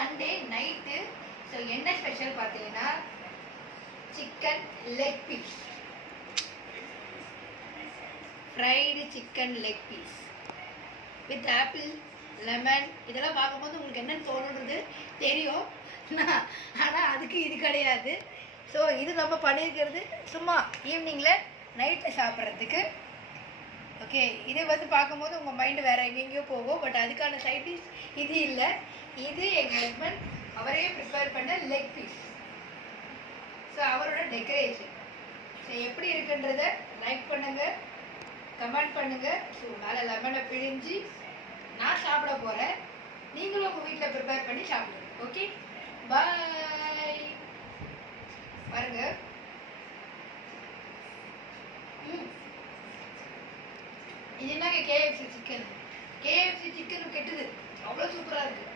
Sunday night. So என்ன special பார்த்தீங்கன்னா chicken leg piece, fried chicken leg piece with apple lemon. இதெல்லாம் பார்க்கும்போது உங்களுக்கு என்னென்னு தோணுன்றது தெரியும், ஆனால் அதுக்கு இது கிடையாது. ஸோ இது நம்ம பண்ணியிருக்கிறது சும்மா ஈவினிங்கில் நைட்டில் சாப்பிட்றதுக்கு. ஓகே, இதை வந்து பார்க்கும்போது உங்கள் மைண்டு வேறு எங்கெங்கேயோ போகும். பட் அதுக்கான சைட் டிஷ் இது இல்லை. இது எங்கள் ஹஸ்பண்ட் அவரே ப்ரிப்பேர் பண்ண லெக் பீஸ். ஸோ அவரோட டெக்கரேஷன். ஸோ எப்படி இருக்குன்றத லைக் பண்ணுங்கள், கமெண்ட் பண்ணுங்கள். ஸோ மேலே லெமனை பிழிஞ்சு நான் சாப்பிட போகிறேன். நீங்களும் உங்கள் வீட்டில் ப்ரிப்பேர் பண்ணி சாப்பிடுங்க. ஓகே, பாய். பாருங்க, இது என்னங்க கேஎஃப்சி சிக்கன். கேஎஃப்சி சிக்கன் கெட்டுது, அவ்வளோ சூப்பராக இருக்குது.